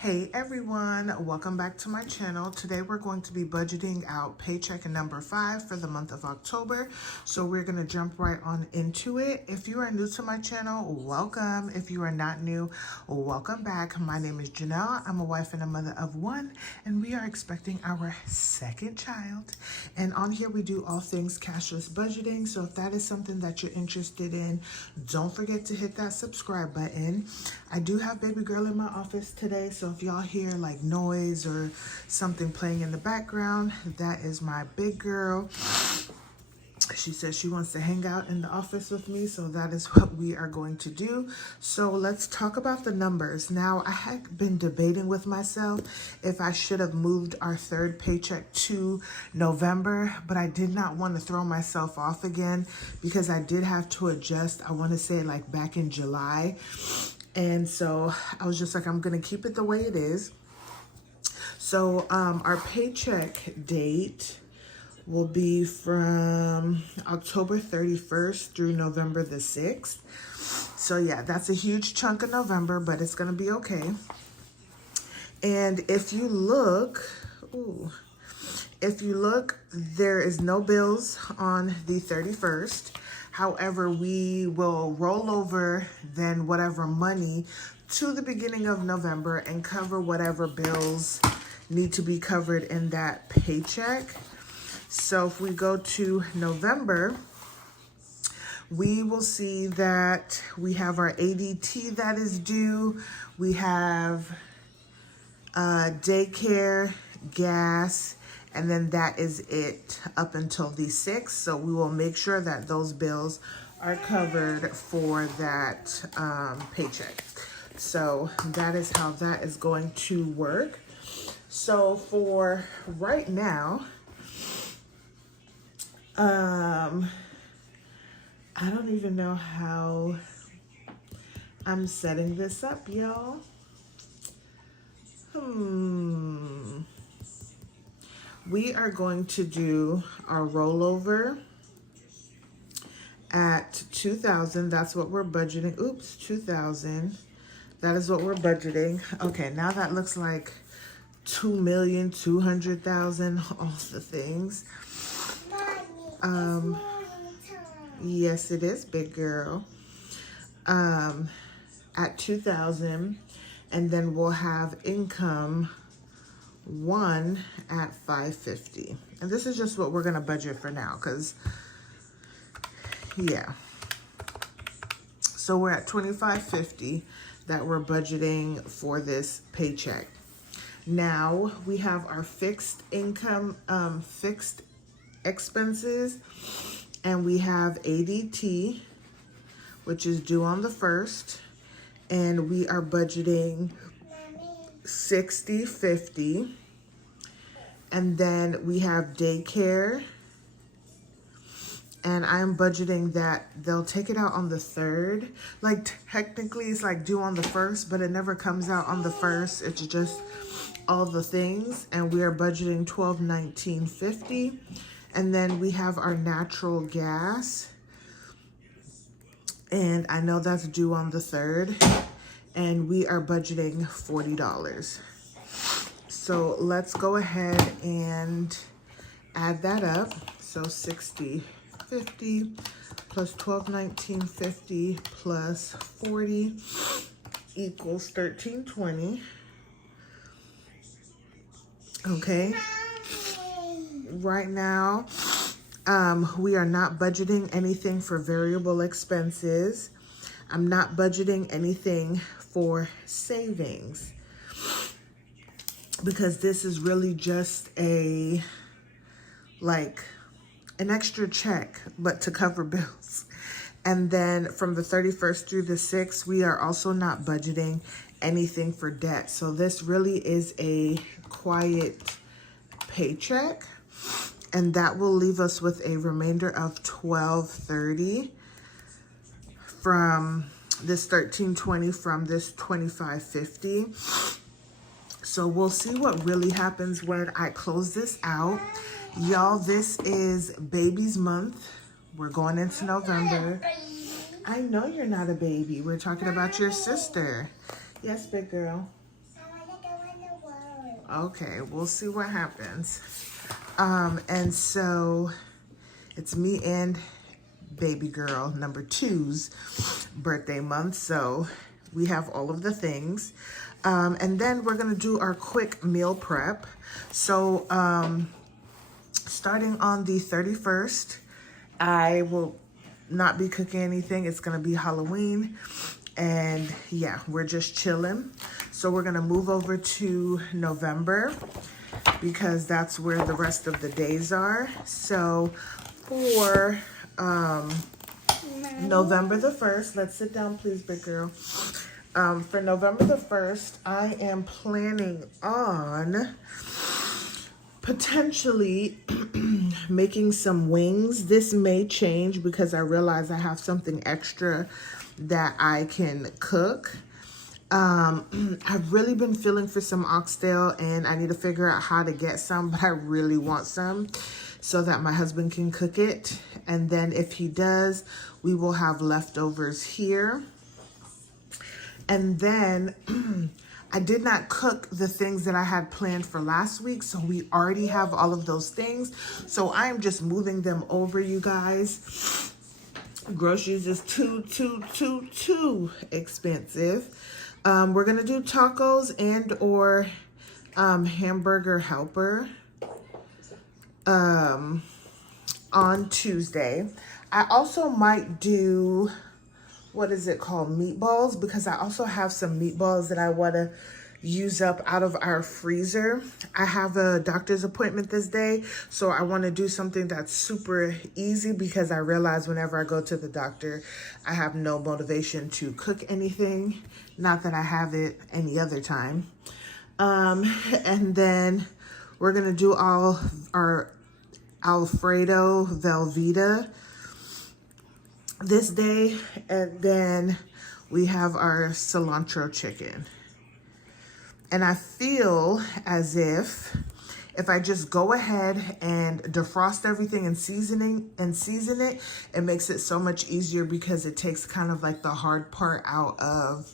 Hey everyone, welcome back to my channel. Today we're going to be budgeting out paycheck number 5 for the month of October. So we're going to jump right on into it. If you are new to my channel, welcome. If you are not new, welcome back. My name is Janelle. I'm a wife and a mother of one, and we are expecting our second child. And on here we do all things cashless budgeting. So if that is something that you're interested in, don't forget to hit that subscribe button. I do have baby girl in my office today, so if y'all hear like noise or something playing in the background, that is my big girl. She says she wants to hang out in the office with me, so that is what we are going to do. So let's talk about the numbers. Now, I had been debating with myself if I should have moved our third paycheck to November, but I did not want to throw myself off again because I did have to adjust, I want to say like back in July. And so I was just like, I'm going to keep it the way it is. So our paycheck date will be from October 31st through November the 6th. So yeah, that's a huge chunk of November, but it's going to be okay. And if you look, there is no bills on the 31st. However, we will roll over then whatever money to the beginning of November and cover whatever bills need to be covered in that paycheck. So if we go to November, we will see that we have our ADT that is due. We have daycare, gas, and then that is it up until the 6th. So we will make sure that those bills are covered for that paycheck. So that is how that is going to work. So for right now, I don't even know how I'm setting this up, y'all. We are going to do our rollover at 2,000. That's what we're budgeting. Oops, 2,000. That is what we're budgeting. Okay, now that looks like 2,200,000. All the things. Yes, it is, big girl. At 2,000, and then we'll have income 1 at 550. And this is just what we're gonna budget for now, because yeah. So we're at 2,550 that we're budgeting for this paycheck. Now we have our fixed income, fixed expenses, and we have ADT, which is due on the 1st, and we are budgeting 60/50. And then we have daycare, and I'm budgeting that they'll take it out on the 3rd. Like technically it's like due on the 1st, but it never comes out on the 1st. It's just all the things, and we are budgeting $12.19.50. And then we have our natural gas, and I know that's due on the 3rd, and we are budgeting $40. So let's go ahead and add that up. So 60/50 plus 1219.50 plus 40 equals 1320. Okay. Right now, we are not budgeting anything for variable expenses. I'm not budgeting anything for savings, because this is really just an extra check, but to cover bills. And then from the 31st through the 6th, we are also not budgeting anything for debt. So this really is a quiet paycheck, and that will leave us with a remainder of $1,230 from this $1,320 from this $2,550. So we'll see what really happens when I close this out. Y'all, this is baby's month. We're going into November. I know you're not a baby. We're talking about your sister. Yes, big girl. I want to go Okay, we'll see what happens. And so it's me and baby girl number 2's birthday month. So we have all of the things. And then we're gonna do our quick meal prep. So starting on the 31st, I will not be cooking anything. It's gonna be Halloween. And yeah, we're just chilling. So we're gonna move over to November because that's where the rest of the days are. So for November the 1st, let's sit down please, big girl. For November the 1st, I am planning on potentially making some wings. This may change because I realize I have something extra that I can cook. I've really been feeling for some oxtail and I need to figure out how to get some, but I really want some so that my husband can cook it. And then if he does, we will have leftovers here. And then I did not cook the things that I had planned for last week, so we already have all of those things. So I am just moving them over, you guys. Groceries is too expensive. We're gonna do tacos and or hamburger helper on Tuesday. I also might do, what is it called, meatballs, because I also have some meatballs that I want to use up out of our freezer. I have a doctor's appointment this day, so I want to do something that's super easy because I realize whenever I go to the doctor, I have no motivation to cook anything. Not that I have it any other time. And then we're going to do all our Alfredo Velveeta this day, and then we have our cilantro chicken. And I feel as if I just go ahead and defrost everything and season it, it makes it so much easier because it takes kind of like the hard part out of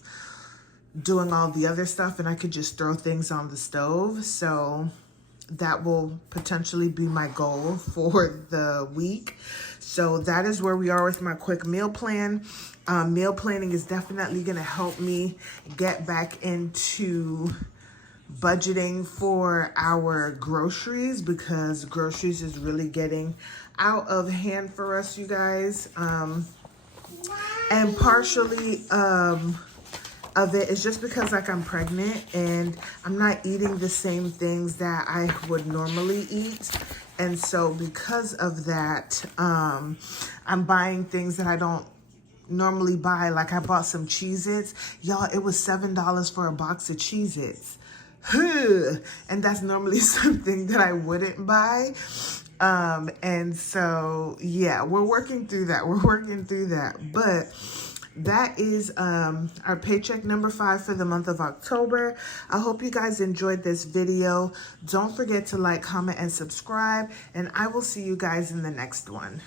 doing all the other stuff, and I could just throw things on the stove. So that will potentially be my goal for the week. So that is where we are with my quick meal plan. Meal planning is definitely going to help me get back into budgeting for our groceries because groceries is really getting out of hand for us, you guys. And partially of it is just because like I'm pregnant and I'm not eating the same things that I would normally eat. And so because of that, I'm buying things that I don't normally buy. Like I bought some Cheez-Its. Y'all, it was $7 for a box of Cheez-Its. And that's normally something that I wouldn't buy. And so, yeah, we're working through that. But that is our paycheck number 5 for the month of October. I hope you guys enjoyed this video. Don't forget to like, comment, and subscribe. And I will see you guys in the next one.